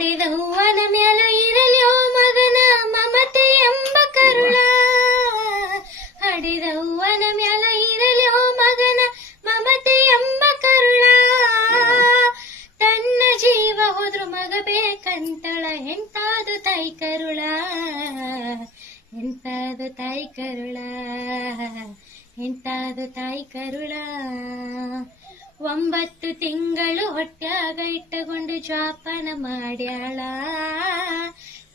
ಹಡೆದ ಹೂವನ ಮ್ಯಾಲ ಇರಲ್ಯೋ ಮಗನ ಮಮತೆ ಎಂಬ ಕರುಳ. ಹಡೆದ ಹೂವನ ಮ್ಯಾಲ ಇರಲ್ಯೋ ಮಗನ ಮಮತೆ ಎಂಬ ಕರುಳ. ತನ್ನ ಜೀವ ಹೋದ್ರು ಮಗ ಬೇಕಂತಳ ಎಂತಾದು ತಾಯಿ ಕರುಳ. ಎಂತಾದು ತಾಯಿ ಕರುಳ. ಎಂತಾದು ತಾಯಿ ಕರುಳ. 9 ತಿಂಗಳು ಹೊಟ್ಯಾಗ ಇಟ್ಟುಕೊಂಡು ಜೋಪಾನ ಮಾಡ್ಯಾಳ.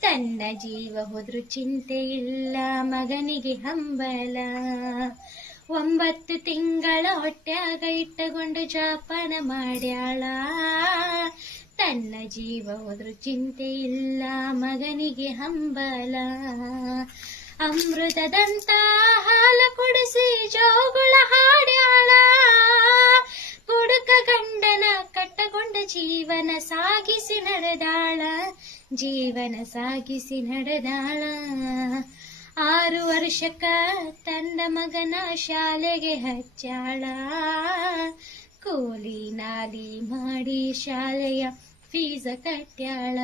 ತನ್ನ ಜೀವ ಹೋದ್ರು ಚಿಂತೆ ಇಲ್ಲ ಮಗನಿಗೆ ಹಂಬಲ. 9 ತಿಂಗಳ ಹೊಟ್ಯಾಗ ಇಟ್ಟುಕೊಂಡು ಜೋಪಾನ ಮಾಡ್ಯಾಳ. ತನ್ನ ಜೀವ ಹೋದ್ರು ಚಿಂತೆ ಇಲ್ಲ ಮಗನಿಗೆ ಹಂಬಲ. ಅಮೃತದಂತ ಹಾಲ ಕುಡಿಸಿ ಜೋಗುಳ ಹಾಡ್ಯಾಳ. ಕುಡುಕ ಗಂಡನ ಕಟ್ಟಗೊಂಡ ಜೀವನ ಸಾಗಿಸಿ ನಡೆದಾಳ. ಜೀವನ ಸಾಗಿಸಿ ನಡೆದಾಳ. 6 ವರ್ಷಕ್ಕ ತನ್ನ ಮಗನ ಶಾಲೆಗೆ ಹಚ್ಚಾಳ. ಕೂಲಿ ನಾಲಿ ಮಾಡಿ ಶಾಲೆಯ ಫೀಸ ಕಟ್ಟ್ಯಾಳ.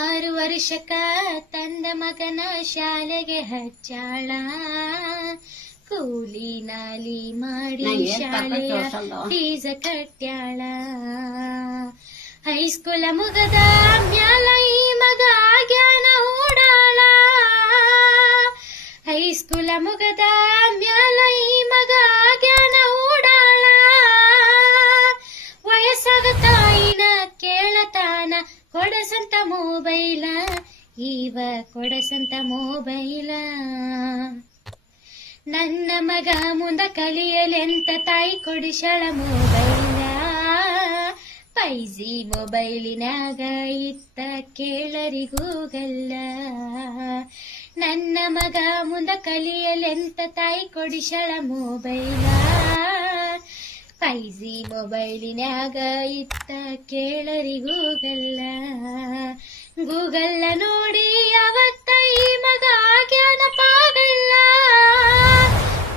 6 ವರ್ಷಕ್ಕ ತನ್ನ ಮಗನ ಶಾಲೆಗೆ ಹಚ್ಚಾಳ. ಕೂಲಿ ನಾಲಿ ಮಾಡಿ ಶಾಲೆಯ ಫೀಸ ಕಟ್ಟ್ಯಾಳ. ಹೈಸ್ಕೂಲ ಮುಗದ ಮ್ಯಾಲ ಈ ಮಗ ಆಗ್ಯಾನ ಓಡಾಳ. ಹೈಸ್ಕೂಲ ಮುಗದ ಮ್ಯಾಲ ಈ ಮಗ ಆಗ್ಯಾನ ಓಡಾಳ. ವಯಸ್ಸಾದ ತಾಯಿನ ಕೇಳತಾನ ಕೊಡಸಂತ ಮೊಬೈಲ. ಇವ ಕೊಡಸಂತ ಮೊಬೈಲ. ನನ್ನ ಮಗ ಮುಂದ ಕಲಿಯಲೆಂತ ತಾಯಿ ಕೊಡಿಸಳ ಮೊಬೈಲ. ಪೈಜಿ ಮೊಬೈಲಿನಾಗ ಇತ್ತ ಕೇಳರಿ ಗೂಗಲ್ಲ. ನನ್ನ ಮಗ ಮುಂದ ಕಲಿಯಲೆಂತ ತಾಯಿ ಕೊಡಿಸಳ ಮೊಬೈಲ. ಪೈಜಿ ಮೊಬೈಲಿನಾಗ ಇತ್ತ ಕೇಳರಿ ಗೂಗಲ್ಲ. ಗೂಗಲ್ಲ ನೋಡಿ ಅವತ್ತ ಈ ಮಗ ಆಗ್ಯಾನ ಪಾಗಲ್ಲ.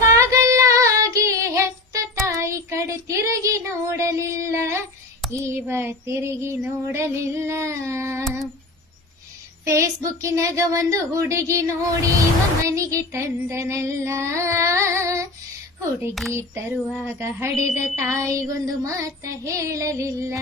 ಪಾಗಲ್ಲಾಗಿ ಹೆತ್ತ ತಾಯಿ ಕಡೆ ತಿರುಗಿ ನೋಡಲಿಲ್ಲ. ಇವ ತಿರುಗಿ ನೋಡಲಿಲ್ಲ. ಫೇಸ್ಬುಕ್ಕಿನಾಗ ಒಂದು ಹುಡುಗಿ ನೋಡಿ ಮನೆಗೆ ತಂದನಲ್ಲ. ಹುಡುಗಿ ತರುವಾಗ ಹಡೆದ ತಾಯಿಗೊಂದು ಮಾತ ಹೇಳಲಿಲ್ಲ.